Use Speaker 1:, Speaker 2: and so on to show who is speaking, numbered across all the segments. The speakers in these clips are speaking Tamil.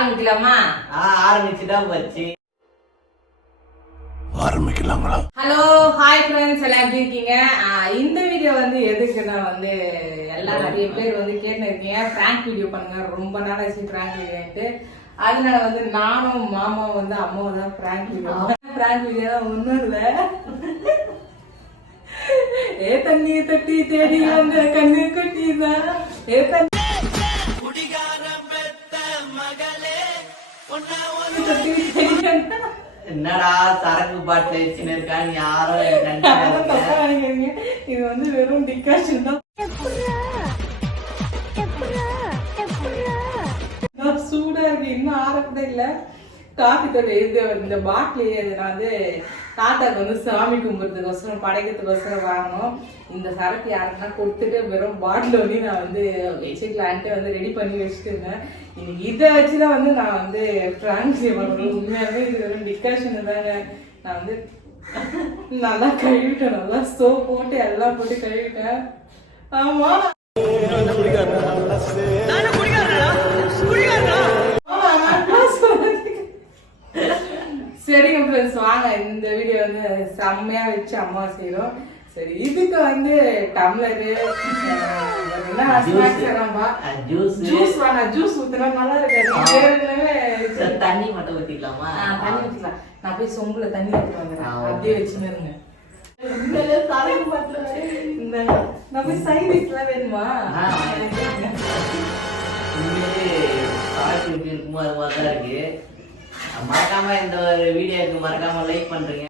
Speaker 1: ஆரம்பிக்கலாமா?
Speaker 2: ஆ ஆரம்பிச்சுட்டா போச்சு.
Speaker 3: ஆரம்பிக்கலாங்களா?
Speaker 1: ஹலோ ஹாய் ஃப்ரெண்ட்ஸ் எல்லாம் எப்படி இருக்கீங்க? இந்த வீடியோ வந்து எதுக்குன்னா வந்து எல்லாம் நிறைய பேர் வந்து கேட்டு இருக்கீங்க பிராங்க் வீடியோ பண்ணுங்க. ரொம்ப நாள் ஆச்சு பிராங்க் வீடியோன்ட்டு அதனால வந்து நானும் மாமாவும் வந்து அம்மாவும் தான் பிராங்க் வீடியோ பிராங்க் வீடியோ ஒன்றும் இல்லை. ஏ தண்ணி தொட்டி தேடி வந்த கண்ணு கட்டிதான். ஏ தண்ணி
Speaker 2: என்னடா சரக்கு பாட்டில் வச்சுன்னு இருக்கான்னு நினைக்காதீங்க.
Speaker 1: இது வந்து வெறும் டிகாஷன் தான். சூடா இருக்கு. இன்னும் ஆறக்கூட இல்ல. காஃபி தோட இது இந்த பாட்டில் இது நான் வந்து தாத்தாக்கு வந்து சாமி கும்பிட்றதுக்கோசரம் படைக்கிறதுக்கோசரம் வாங்கணும் இந்த சரக்கு யாருக்குன்னா கொடுத்துட்டு வெறும் பாட்டில் வந்து நான் வந்து வச்சுக்கலான்ட்டு வந்து ரெடி பண்ணி வச்சுட்டு இருந்தேன் இன்னைக்கு இதை வச்சு தான் வந்து நான் வந்து ஃப்ராங்க் பண்ணணும். உண்மையாகவே இது வெறும் டிகாஷன் தாங்க. நான் வந்து நல்லா கழுவிட்டேன். நல்லா சோப் போட்டு எல்லாம் போட்டு கழுவிட்டேன். ஆமா, ஃப்ரெண்ட்ஸ் வாங்க இந்த வீடியோ வந்து செம்மையா வச்சு அம்மா செய்றோம் சரி இதுக்கு வந்து டம்ளரு
Speaker 2: ஜூஸ்
Speaker 1: ஜூஸ் வேணாம் ஜூஸ் ஊத்துனா நல்லா இருக்காது.
Speaker 2: தண்ணி மட்டும் ஊத்திக்கலாமா?
Speaker 1: ஆ, தண்ணி ஊத்திக்கலாம். நான் போய் சொம்புல தண்ணி ஊத்திட்டு வந்துடுறேன். அப்படியே வச்சுன்னு இருங்க இந்த நான் போய் சைடிஷ்லாம் வேணுமா?
Speaker 2: இப்படி இருக்குமோ அது மாதிரி தான் இருக்கு. மறக்காம இந்த ஒரு வீடியோக்கு மறக்காம லைக் பண்றீங்க.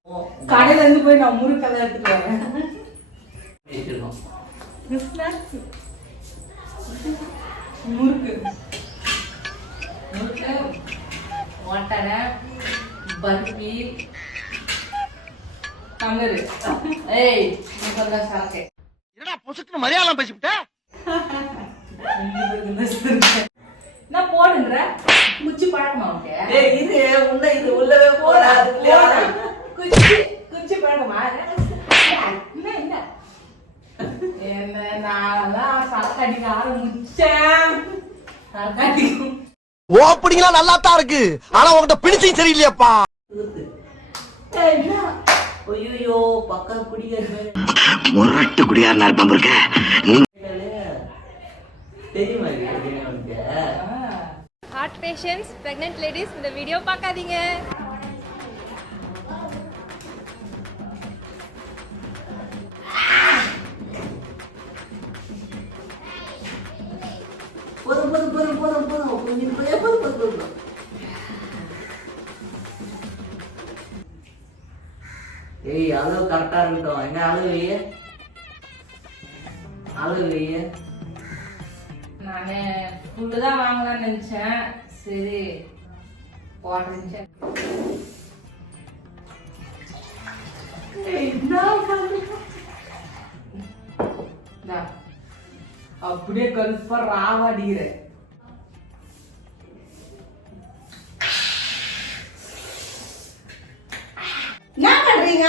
Speaker 1: கடையில இருந்து போய் நான் முறுக்கெல்லாம் எடுத்துட்டு வரேன். முறுக்கு. முறுக்கு தமிழ் ஏய் கொஞ்சம் சாப்பிட்டேன்
Speaker 3: என்னடா பொசுக்குன்னு மலையாளம் பேசிவிட்ட?
Speaker 1: என்ன போடுன்ற குச்சி பழக்கமா உனக்கு?
Speaker 2: ஏய் இது உள்ள இது உள்ளவே போறாது
Speaker 1: போடா. குச்சி குச்சி பழக்கமா? என்ன என்ன என்ன? சரக்கடிக்க ஆரம்பிச்சேன் சரக்கடிக்கும்
Speaker 3: ஓப்பனிங்லாம் நல்லா தான் இருக்கு. ஆனா உன்கிட்ட பிடிச்சும் சரியில்லையாப்பா?
Speaker 2: ஐயோ பக்கம் குடிக்கிறது
Speaker 4: முரட்டு குடியாரனா இருப்பான் இருக்க
Speaker 2: தெரியுமா இது அப்படின்னு உனக்கு
Speaker 1: ஆ.
Speaker 5: ஹார்ட் பேஷண்ட்ஸ் பிரெக்னென்ட் லேடிஸ் இந்த வீடியோ பார்க்காதீங்க.
Speaker 2: போதும் போதும் போதும் போதும் போதும். கொஞ்சம் போதும் போதும் போதும் போதும். ஏய் அளவு கரெக்டா இருக்கட்டும். என்ன அளவு அளவு
Speaker 1: நானு ஃபுல்லு தான் வாங்கலாம்னு நினைச்சேன். சரி. அப்படியே கருப்பா ராவாடிக்கிற. என்ன பண்றீங்க?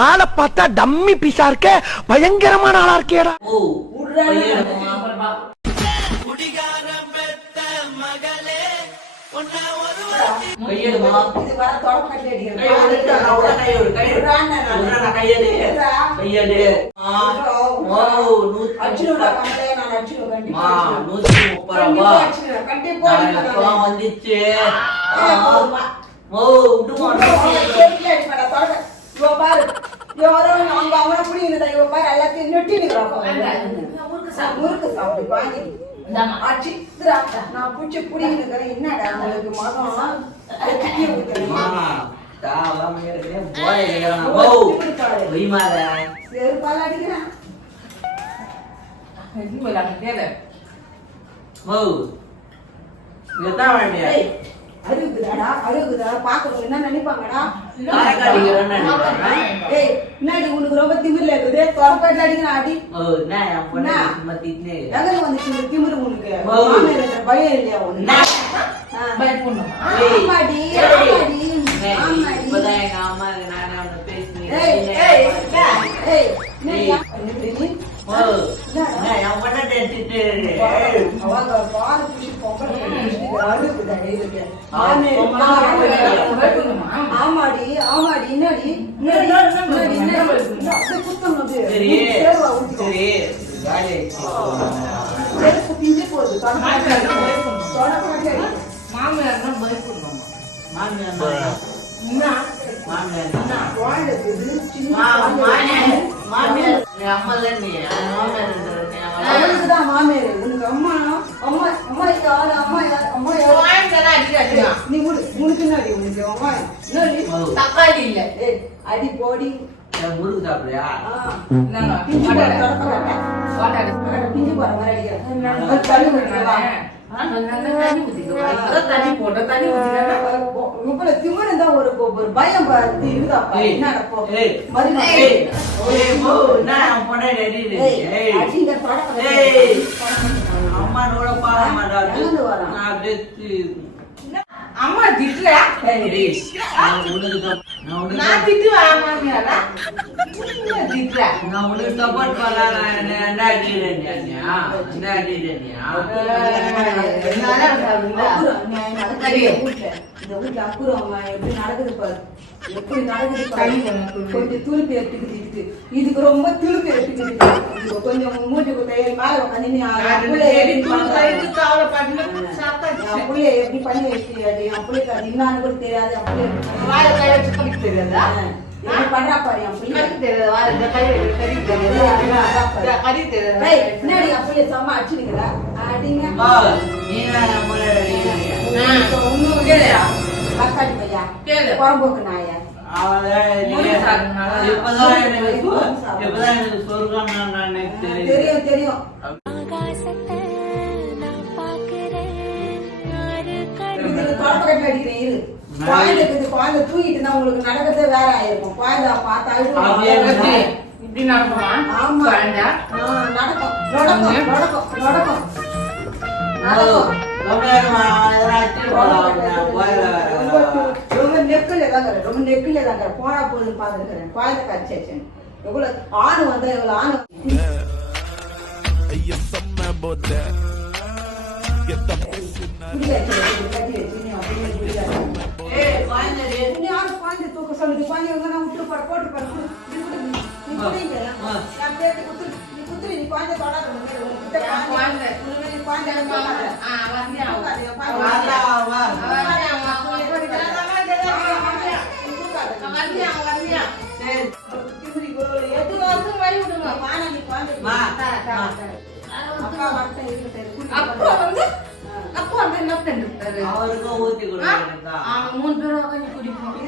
Speaker 3: ஆளை பார்த்தா டம்மி பீஸா இருக்க பயங்கரமான ஆளா இருக்கேடா.
Speaker 2: வந்துச்சு. ஓ, விடுமா,
Speaker 6: செருப்புல அடிப்பேன்டா, இவ பாரு அவங்க அவனை இவ பாரு எல்லாத்தையும் முறுக்கு சாப்பிடு வாங்கி நான் பூச்சி என்னடா உங்களுக்கு செருப்பால
Speaker 2: ஓ இதுதான்
Speaker 6: அழுகுதாடா அழுகுதா? பாக்குறவங்க என்ன நினைப்பாங்கடா? ஏய் என்னடி உனக்கு ரொம்ப திமிர்ல இருக்குது. தொலைப்பாட்டில் அடிக்கிற அடி? எங்க வந்துச்சு இந்த திமிரு உனக்கு? பயம் இல்லையா?
Speaker 2: ஏய்.
Speaker 6: ஆமாடி. ஆமாடி. ஆமாடி.
Speaker 2: அம்மா நானே பேசினேன்.
Speaker 6: ஏய் ஏய் ஏய்
Speaker 2: ஏய்.
Speaker 6: என்னடி? நீ?
Speaker 2: ஓ. என்ன என் பொண்ணை
Speaker 6: பிஞ்சு போகுது
Speaker 1: மாமியார்னா
Speaker 6: தொடப்பம்
Speaker 1: பயப்படணும்.
Speaker 2: மாமியார்
Speaker 1: என்ன?
Speaker 2: மாமியார் மாமியார்
Speaker 6: இருக்குது.
Speaker 2: அம்மா தான் நீ மாமியார்
Speaker 6: மாமியார் உனக்கு அம்மா அம்மா அம்மா யாரு அம்மா யாரு அம்மா யாரு நீ விடு உனக்கு என்னடி உனக்கு அம்மா என்னடி
Speaker 1: தக்காளி இல்ல
Speaker 6: அடி போடி
Speaker 2: முருகு சாப்பிடுறியா
Speaker 6: பிஞ்சு போற மாதிரி அடிக்கிறேன்
Speaker 1: தண்ணி போட்ட தண்ணி
Speaker 6: இவ்வளவு திமிரு இருந்தா ஒரு ஒரு பயம் பத்தி இருக்குதாப்பா
Speaker 2: ஏய்,
Speaker 6: என்ன நடப்போ
Speaker 2: ஏய்,
Speaker 6: மறுநாள்
Speaker 2: ஏய், ஏய், மோ, நான் என் பொண்ணை அடிக்கிறேன்.
Speaker 6: ஏய்,
Speaker 2: ஏய்,
Speaker 6: அடிங்க, தொடப்பம் கட்ட.
Speaker 2: ஏய். அம்மானோட பாட மாட்டாங்க.
Speaker 6: எங்கிருந்து வரான்?
Speaker 2: நான் அப்படியே தி-
Speaker 1: அம்மா திட்டுல
Speaker 2: நான் உனக்கு
Speaker 6: இந்த எப்படி நடக்குது பாரு எப்படி நடக்குது
Speaker 1: கொஞ்சம்
Speaker 6: இதுக்கு ரொம்ப துளுப்பி எடுத்துக்கிட்டு கொஞ்சம் மூட்டி கொடுத்த மேல உட்காந்து புள்ளைய எப்படி பண்ணி வச்சு என் பிள்ளைக்கு அது என்னான்னு கூட தெரியாது என்
Speaker 1: தெரியாதா?
Speaker 6: பண்றா பாரு என் பிள்ளை
Speaker 1: கறி தெரியாதா இந்த கறி கறி தெரியாதா கறி தெரியாதா
Speaker 6: என்னடி என் அடிங்க.
Speaker 2: நீ
Speaker 1: கேளுயா.
Speaker 6: பையா?
Speaker 1: கேளு.
Speaker 6: நாயா.
Speaker 2: நான்.
Speaker 6: தெரியும் தெரியும். அடிக்கிறேன் இரு. குழந்தை தூக்கிட்டு தான் உங்களுக்கு நடக்கிறதே வேற ஆயிருக்கும் குழந்தை பார்த்தா
Speaker 2: அப்படியே
Speaker 1: எப்படி?
Speaker 6: அழுகும்.
Speaker 1: இப்படி நடக்குமா
Speaker 6: ஆமா நடக்கும் நடக்கும் நடக்கும்
Speaker 2: ரொம்ப
Speaker 6: நெக்கில் தாங்க ரொம்ப நெக்கில் தாங்க போனா போதுன்னு பார்த்துருக்கிறேன் குழந்தை கடிச்சாச்சு எவ்வளவு ஆணு வந்தா எவ்வளவு ஆணு கட்டி வச்சு சொல்லுது குழந்தை எங்க நான் விட்டு போற போட்டு. நீ. நீ குடிங்க. பேத்தி. நீ குத்துரு. நீ குழந்தை தொடாத.
Speaker 1: குழந்தை.
Speaker 6: நீ குழந்தை.
Speaker 1: ஆ.
Speaker 6: தர. அப்பா.
Speaker 1: வந்து அப்பா வந்து என்ன பண்ணிருக்காரு
Speaker 2: அவருக்கும் ஊத்தி.
Speaker 1: அவங்க மூணு பேரும் உட்காந்து குடிப்போம்